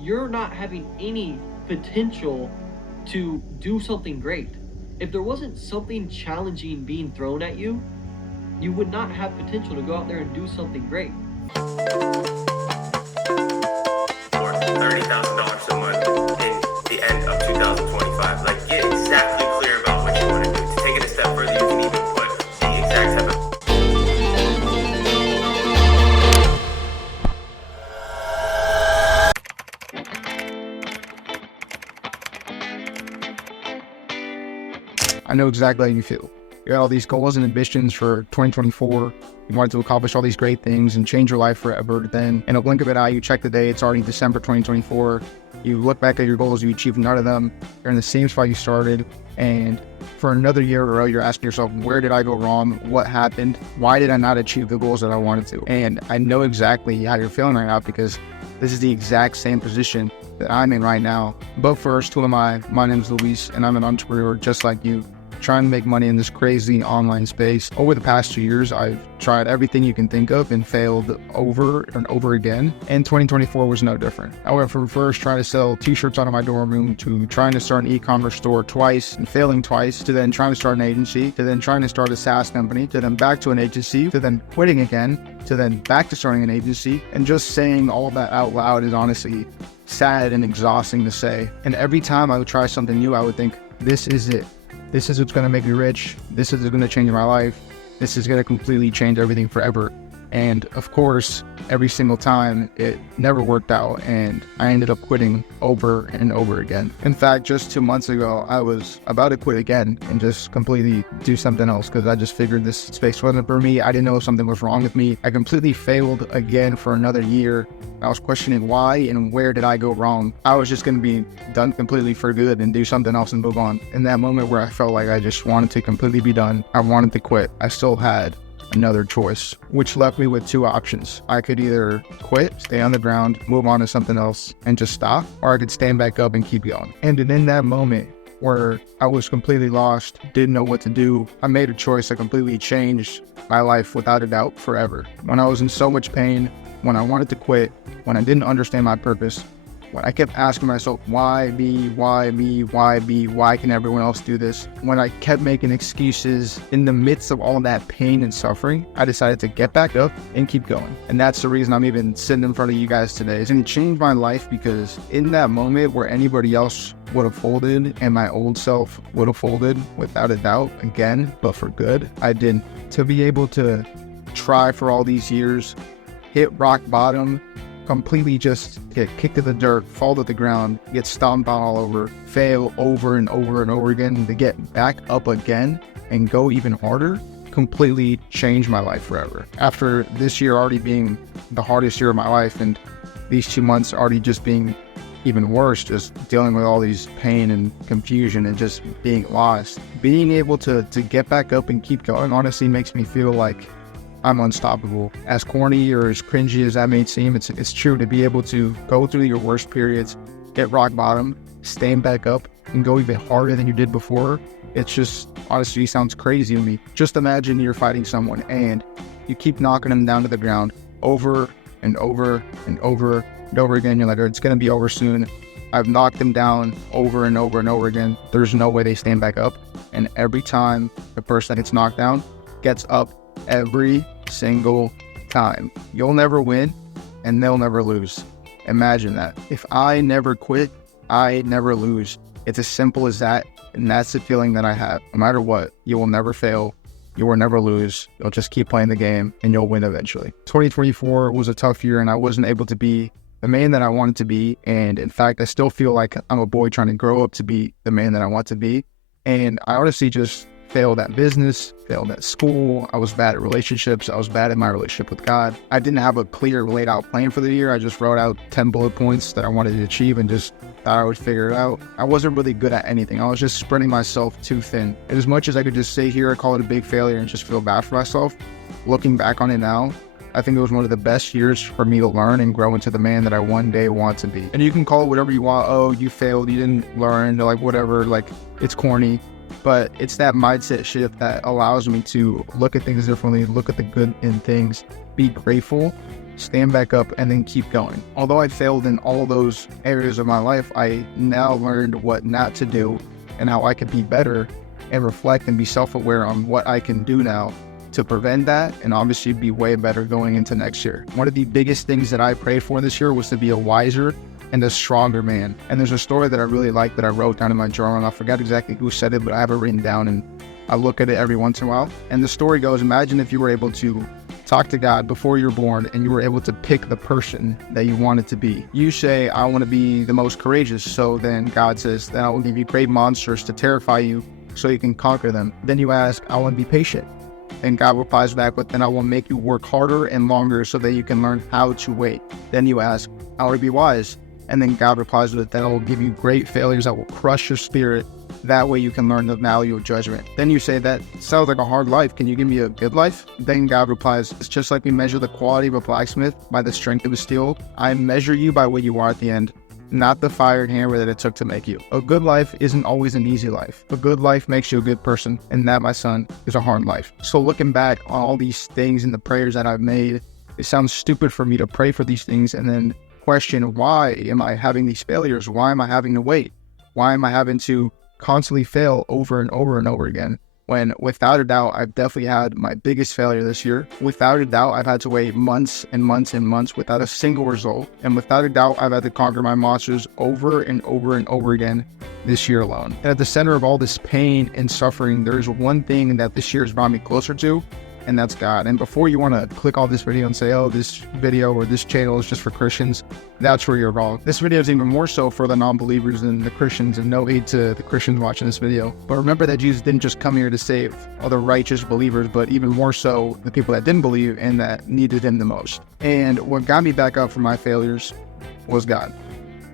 you're not having any potential to do something great. If there wasn't something challenging being thrown at you, you would not have potential to go out there and do something great. Or $30,000 a month in the end of 2025. Like, get exactly clear about what you want to do. To take it a step further, you can even put the exact type of I know exactly how you feel. You got all these goals and ambitions for 2024. You wanted to accomplish all these great things and change your life forever. Then in a blink of an eye, you check the day, it's already December 2024. You look back at your goals, you achieved none of them. You're in the same spot you started. And for another year in a row, you're asking yourself, where did I go wrong? What happened? Why did I not achieve the goals that I wanted to? And I know exactly how you're feeling right now, because this is the exact same position that I'm in right now. But first, who am I? My name's Luis, and I'm an entrepreneur just like you, trying to make money in this crazy online space. Over the past 2 years, I've tried everything you can think of and failed over and over again. And 2024 was no different. I went from first trying to sell t-shirts out of my dorm room, to trying to start an e-commerce store twice and failing twice, to then trying to start an agency, to then trying to start a SaaS company, to then back to an agency, to then quitting again, to then back to starting an agency. And just saying all that out loud is honestly sad and exhausting to say. And every time I would try something new, I would think, this is it. This is what's going to make me rich. This is going to change my life. This is going to completely change everything forever. And of course, every single time it never worked out, and I ended up quitting over and over again. In fact, just 2 months ago, I was about to quit again and just completely do something else, because I just figured this space wasn't for me. I didn't know if something was wrong with me. I completely failed again for another year. I was questioning why and where did I go wrong. I was just going to be done completely for good and do something else and move on. In that moment where I felt like I just wanted to completely be done, I wanted to quit, I still had another choice, which left me with two options. I could either quit, stay on the ground, move on to something else and just stop, or I could stand back up and keep going. And in that moment where I was completely lost, didn't know what to do, I made a choice that completely changed my life without a doubt forever. When I was in so much pain, when I wanted to quit, when I didn't understand my purpose, when I kept asking myself, why me, why me, why me, why can everyone else do this? When I kept making excuses in the midst of all that pain and suffering, I decided to get back up and keep going. And that's the reason I'm even sitting in front of you guys today. And it changed my life, because in that moment where anybody else would have folded and my old self would have folded, without a doubt, again, but for good, I didn't. To be able to try for all these years, hit rock bottom, completely just get kicked to the dirt, fall to the ground, get stomped on all over, fail over and over and over again, to get back up again and go even harder, completely changed my life forever. After this year already being the hardest year of my life, and these 2 months already just being even worse, just dealing with all these pain and confusion and just being lost, being able to get back up and keep going honestly makes me feel like I'm unstoppable. As corny or as cringy as that may seem, it's true. To be able to go through your worst periods, hit rock bottom, stand back up, and go even harder than you did before, it's just honestly sounds crazy to me. Just imagine you're fighting someone and you keep knocking them down to the ground over and over and over and over again. You're like, it's going to be over soon. I've knocked them down over and over and over again. There's no way they stand back up. And every time the person that gets knocked down gets up, every single time. You'll never win and they'll never lose. Imagine that. If I never quit, I never lose. It's as simple as that. And that's the feeling that I have. No matter what, you will never fail. You will never lose. You'll just keep playing the game and you'll win eventually. 2024 was a tough year and I wasn't able to be the man that I wanted to be. And in fact, I still feel like I'm a boy trying to grow up to be the man that I want to be. And I honestly just failed at business, failed at school. I was bad at relationships. I was bad at my relationship with God. I didn't have a clear laid out plan for the year. I just wrote out 10 bullet points that I wanted to achieve and just thought I would figure it out. I wasn't really good at anything. I was just spreading myself too thin. And as much as I could just say here, I call it a big failure and just feel bad for myself, looking back on it now, I think it was one of the best years for me to learn and grow into the man that I one day want to be. And you can call it whatever you want. Oh, you failed, you didn't learn, like whatever, like it's corny. But it's that mindset shift that allows me to look at things differently, look at the good in things, be grateful, stand back up, and then keep going. Although I failed in all those areas of my life, I now learned what not to do and how I could be better and reflect and be self-aware on what I can do now to prevent that and obviously be way better going into next year. One of the biggest things that I prayed for this year was to be a wiser and a stronger man. And there's a story that I really like that I wrote down in my journal, and I forgot exactly who said it, but I have it written down and I look at it every once in a while. And the story goes, imagine if you were able to talk to God before you were born and you were able to pick the person that you wanted to be. You say, I want to be the most courageous. So then God says, then I will give you great monsters to terrify you so you can conquer them. Then you ask, I want to be patient. And God replies back with, then I will make you work harder and longer so that you can learn how to wait. Then you ask, I want to be wise. And then God replies with, then I will give you great failures that will crush your spirit. That way you can learn the value of judgment. Then you say, that sounds like a hard life. Can you give me a good life? Then God replies, it's just like we measure the quality of a blacksmith by the strength of his steel. I measure you by what you are at the end, not the fire and hammer that it took to make you. A good life isn't always an easy life. A good life makes you a good person. And that, my son, is a hard life. So looking back on all these things and the prayers that I've made, it sounds stupid for me to pray for these things and then question, why am I having these failures? Why am I having to wait? Why am I having to constantly fail over and over and over again? When without a doubt, I've definitely had my biggest failure this year. Without a doubt, I've had to wait months and months and months without a single result. And without a doubt, I've had to conquer my monsters over and over and over again this year alone. And at the center of all this pain and suffering, there's one thing that this year has brought me closer to, and that's God. And before you want to click off this video and say, oh, this video or this channel is just for Christians, that's where you're wrong. This video is even more so for the non-believers than the Christians, and no hate to the Christians watching this video. But remember that Jesus didn't just come here to save other righteous believers, but even more so the people that didn't believe and that needed him the most. And what got me back up from my failures was God.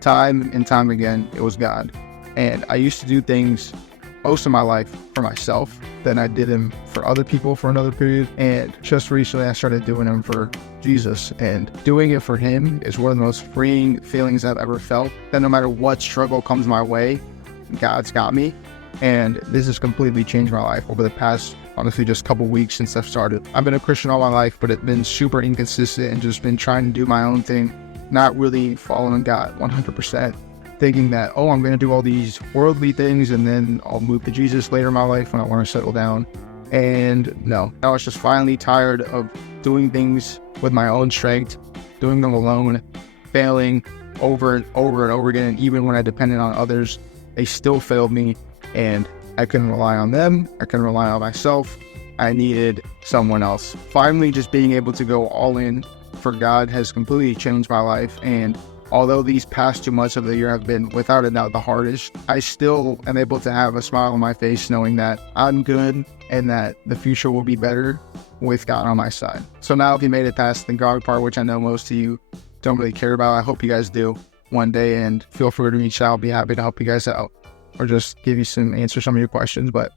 Time and time again, it was God. And I used to do things most of my life for myself, then I did them for other people for another period, and just recently I started doing them for Jesus. And doing it for him is one of the most freeing feelings I've ever felt, that no matter what struggle comes my way, God's got me. And this has completely changed my life over the past, honestly, just couple weeks since I've started. I've been a Christian all my life, but it's been super inconsistent and just been trying to do my own thing, not really following God 100%. Thinking that, oh, I'm going to do all these worldly things and then I'll move to Jesus later in my life when I want to settle down. And no, I was just finally tired of doing things with my own strength, doing them alone, failing over and over and over again. And even when I depended on others, they still failed me, and I couldn't rely on them. I couldn't rely on myself. I needed someone else. Finally, just being able to go all in for God has completely changed my life. And although these past 2 months of the year have been without a doubt the hardest, I still am able to have a smile on my face knowing that I'm good and that the future will be better with God on my side. So now if you made it past the God part, which I know most of you don't really care about, I hope you guys do one day, and feel free to reach out. I'll be happy to help you guys out or just give you answer some of your questions. But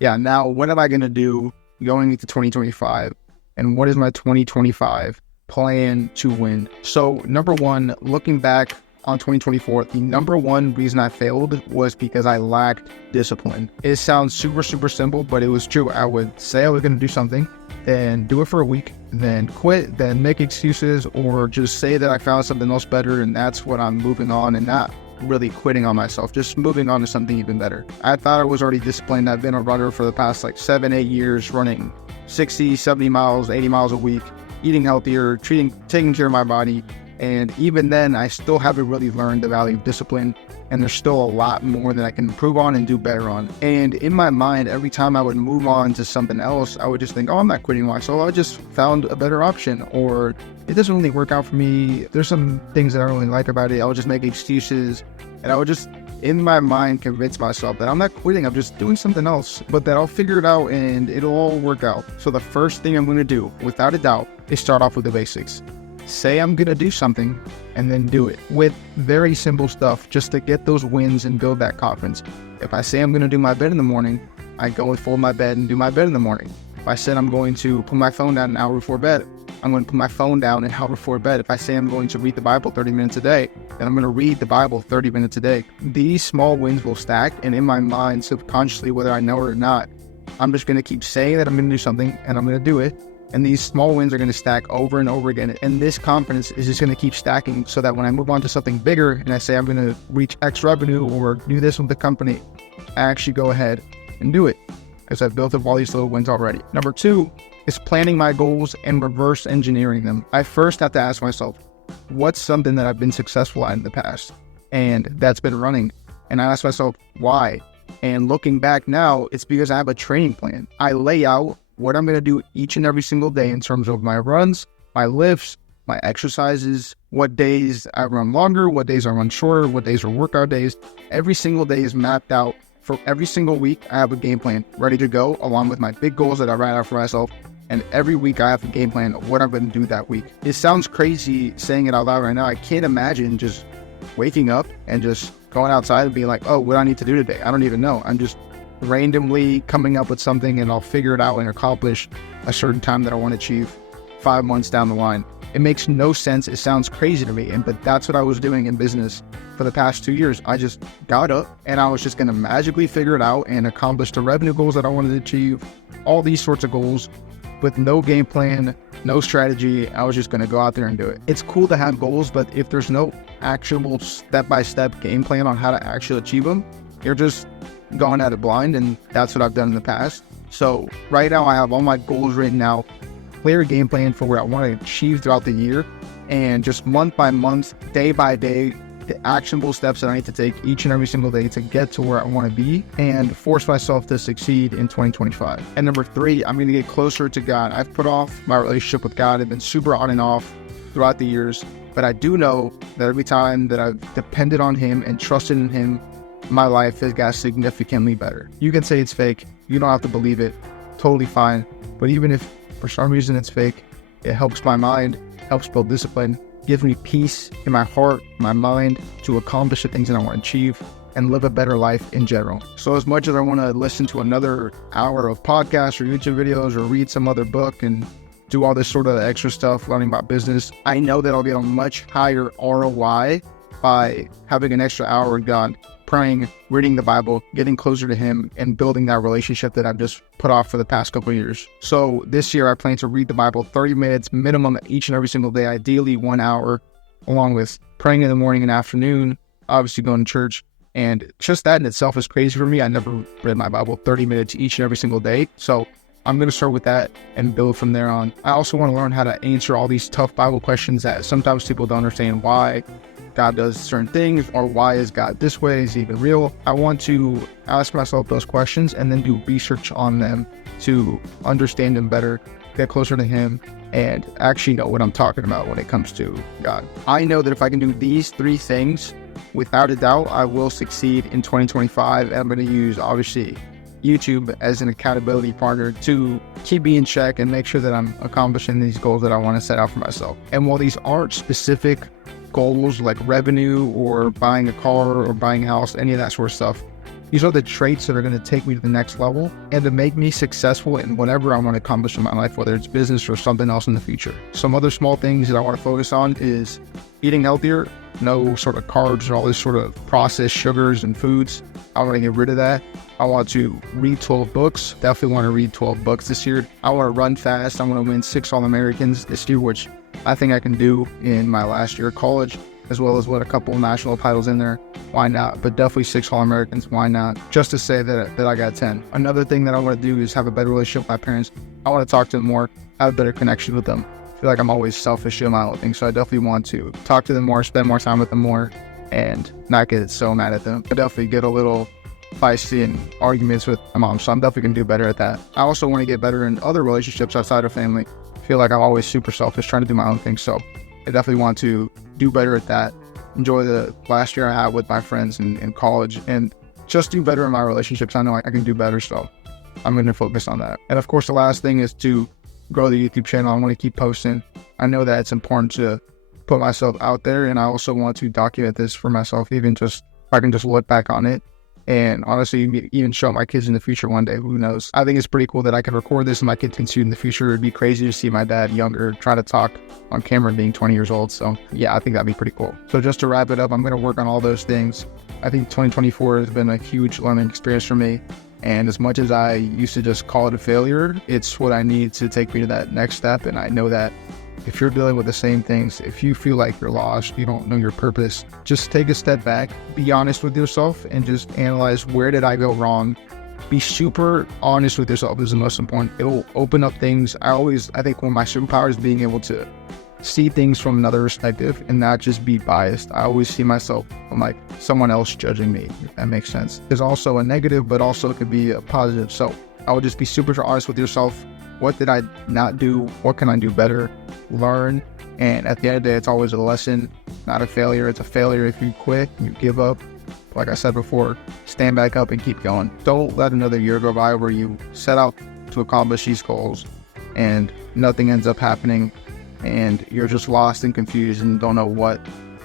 yeah, now what am I going to do going into 2025, and what is my 2025 plan to win? So number one, looking back on 2024, the number one reason I failed was because I lacked discipline. It sounds super simple, but it was true. I would say I was going to do something, then do it for a week, then quit, then make excuses, or just say that I found something else better and that's what I'm moving on, and not really quitting on myself, just moving on to something even better. I thought I was already disciplined. I've been a runner for the past 7-8 years, running 60, 70 miles, 80 miles a week, eating healthier, taking care of my body. And even then, I still haven't really learned the value of discipline, and there's still a lot more that I can improve on and do better on. And in my mind, every time I would move on to something else, I would just think, oh, I'm not quitting myself. I just found a better option, or it doesn't really work out for me. There's some things that I don't really like about it. I would just make excuses, and I would just, in my mind, convince myself that I'm not quitting, I'm just doing something else, but that I'll figure it out and it'll all work out. So the first thing I'm going to do, without a doubt, is start off with the basics. Say I'm going to do something and then do it with very simple stuff, just to get those wins and build that confidence. If I say I'm going to do my bed in the morning, I go and fold my bed and do my bed in the morning. If I said I'm going to put my phone down an hour before bed, I'm going to put my phone down an hour before bed. If I say I'm going to read the Bible 30 minutes a day, then I'm going to read the Bible 30 minutes a day. These small wins will stack, and in my mind, subconsciously, whether I know it or not, I'm just going to keep saying that I'm going to do something, and I'm going to do it. And these small wins are going to stack over and over again. And this confidence is just going to keep stacking so that when I move on to something bigger and I say I'm going to reach X revenue or do this with the company, I actually go ahead and do it because I've built up all these little wins already. Number 2 is planning my goals and reverse engineering them. I first have to ask myself, what's something that I've been successful at in the past? And that's been running. And I ask myself, why? And looking back now, it's because I have a training plan. I lay out what I'm going to do each and every single day in terms of my runs, my lifts, my exercises, what days I run longer, what days I run shorter, what days are workout days. Every single day is mapped out. For every single week, I have a game plan ready to go, along with my big goals that I write out for myself. And every week I have a game plan of what I'm going to do that week. It sounds crazy saying it out loud right now. I can't imagine just waking up and just going outside and being like, oh, what do I need to do today? I don't even know. I'm just randomly coming up with something and I'll figure it out and accomplish a certain time that I want to achieve 5 months down the line. It makes no sense. It sounds crazy to me. But that's what I was doing in business for the past 2 years. I just got up and I was just going to magically figure it out and accomplish the revenue goals that I wanted to achieve, all these sorts of goals with no game plan, no strategy. I was just going to go out there and do it. It's cool to have goals, but if there's no actual step-by-step game plan on how to actually achieve them, you're just going at it blind, and that's what I've done in the past. So right now I have all my goals written out, clear game plan for where I want to achieve throughout the year, and just month by month, day by day, the actionable steps that I need to take each and every single day to get to where I want to be and force myself to succeed in 2025. And number 3, I'm going to get closer to God. I've put off my relationship with God. I've been super on and off throughout the years, but I do know that every time that I've depended on Him and trusted in Him, my life has got significantly better. You can say it's fake. You don't have to believe it. Totally fine. But even if for some reason it's fake, it helps my mind, helps build discipline, gives me peace in my heart, my mind to accomplish the things that I want to achieve and live a better life in general. So as much as I want to listen to another hour of podcasts or YouTube videos or read some other book and do all this sort of extra stuff, learning about business, I know that I'll get a much higher ROI by having an extra hour with God, praying, reading the Bible, getting closer to Him, and building that relationship that I've just put off for the past couple of years. So this year I plan to read the Bible 30 minutes minimum each and every single day, ideally 1 hour, along with praying in the morning and afternoon, obviously going to church. And just that in itself is crazy for me. I never read my Bible 30 minutes each and every single day. So I'm going to start with that and build from there on. I also want to learn how to answer all these tough Bible questions that sometimes people don't understand why God does certain things, or why is God this way? Is He even real? I want to ask myself those questions and then do research on them to understand Him better, get closer to Him, and actually know what I'm talking about when it comes to God. I know that if I can do these 3 things, without a doubt, I will succeed in 2025. And I'm going to use, obviously, YouTube as an accountability partner to keep me in check and make sure that I'm accomplishing these goals that I want to set out for myself. And while these aren't specific goals like revenue or buying a car or buying a house, any of that sort of stuff, these are the traits that are going to take me to the next level and to make me successful in whatever I want to accomplish in my life, whether it's business or something else in the future. Some other small things that I want to focus on is eating healthier, no sort of carbs or all this sort of processed sugars and foods. I want to get rid of that. I want to read 12 books. Definitely want to read 12 books this year. I want to run fast. I want to win 6 All-Americans this year, which I think I can do in my last year of college, as well as what a couple national titles in there. Why not? But definitely 6 All-Americans. Why not? Just to say that I got 10. Another thing that I want to do is have a better relationship with my parents. I want to talk to them more, have a better connection with them. I feel like I'm always selfish in my own things, so I definitely want to talk to them more, spend more time with them more, and not get so mad at them. I definitely get a little feisty in arguments with my mom, so I'm definitely going to do better at that. I also want to get better in other relationships outside of family. I feel like I'm always super selfish, trying to do my own thing, so I definitely want to do better at that. Enjoy the last year I had with my friends in college, and just do better in my relationships. I know I can do better, so I'm going to focus on that. And of course, the last thing is to grow the YouTube channel. I want to keep posting. I know that it's important to put myself out there, and I also want to document this for myself, even just if I can just look back on it and honestly even show my kids in the future one day. Who knows? I think it's pretty cool that I can record this and my kids can see it in the future. It'd be crazy to see my dad younger try to talk on camera being 20 years old. So yeah, I think that'd be pretty cool. So just to wrap it up, I'm going to work on all those things. I think 2024 has been a huge learning experience for me, And as much as I used to just call it a failure, it's what I need to take me to that next step. And I know that if you're dealing with the same things, if you feel like you're lost, you don't know your purpose, just take a step back, be honest with yourself, and just analyze, where did I go wrong? Be super honest with yourself is the most important. It will open up things. I think one of my superpowers is being able to see things from another perspective and not just be biased. I always see myself from like someone else judging me, if that makes sense. There's also a negative, but also it could be a positive. So I would just be super honest with yourself. What did I not do? What can I do better? Learn. And at the end of the day, it's always a lesson, not a failure. It's a failure if you quit, you give up. Like I said before, stand back up and keep going. Don't let another year go by where you set out to accomplish these goals and nothing ends up happening and you're just lost and confused and don't know what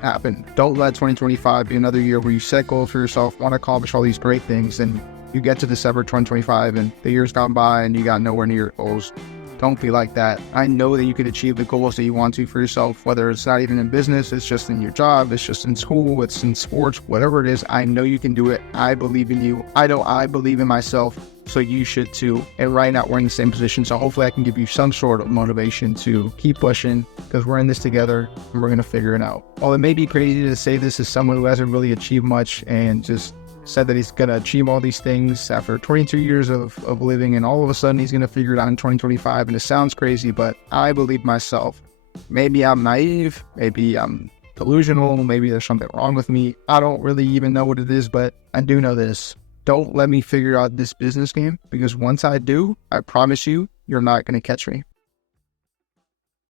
happened. Don't let 2025 be another year where you set goals for yourself, want to accomplish all these great things, and you get to December 2025 and the year's gone by and you got nowhere near your goals. Don't be like that. I know that you can achieve the goals that you want to for yourself, whether it's not even in business, it's just in your job, it's just in school, it's in sports, whatever it is. I know you can do it. I believe in you. I know I believe in myself, so you should too. And right now we're in the same position, so hopefully I can give you some sort of motivation to keep pushing, because we're in this together and we're going to figure it out. While it may be crazy to say this as someone who hasn't really achieved much and just said that he's going to achieve all these things after 22 years of living, and all of a sudden he's going to figure it out in 2025. And it sounds crazy, but I believe myself. Maybe I'm naive, maybe I'm delusional, maybe there's something wrong with me. I don't really even know what it is, but I do know this. Don't let me figure out this business game, because once I do, I promise you, you're not going to catch me.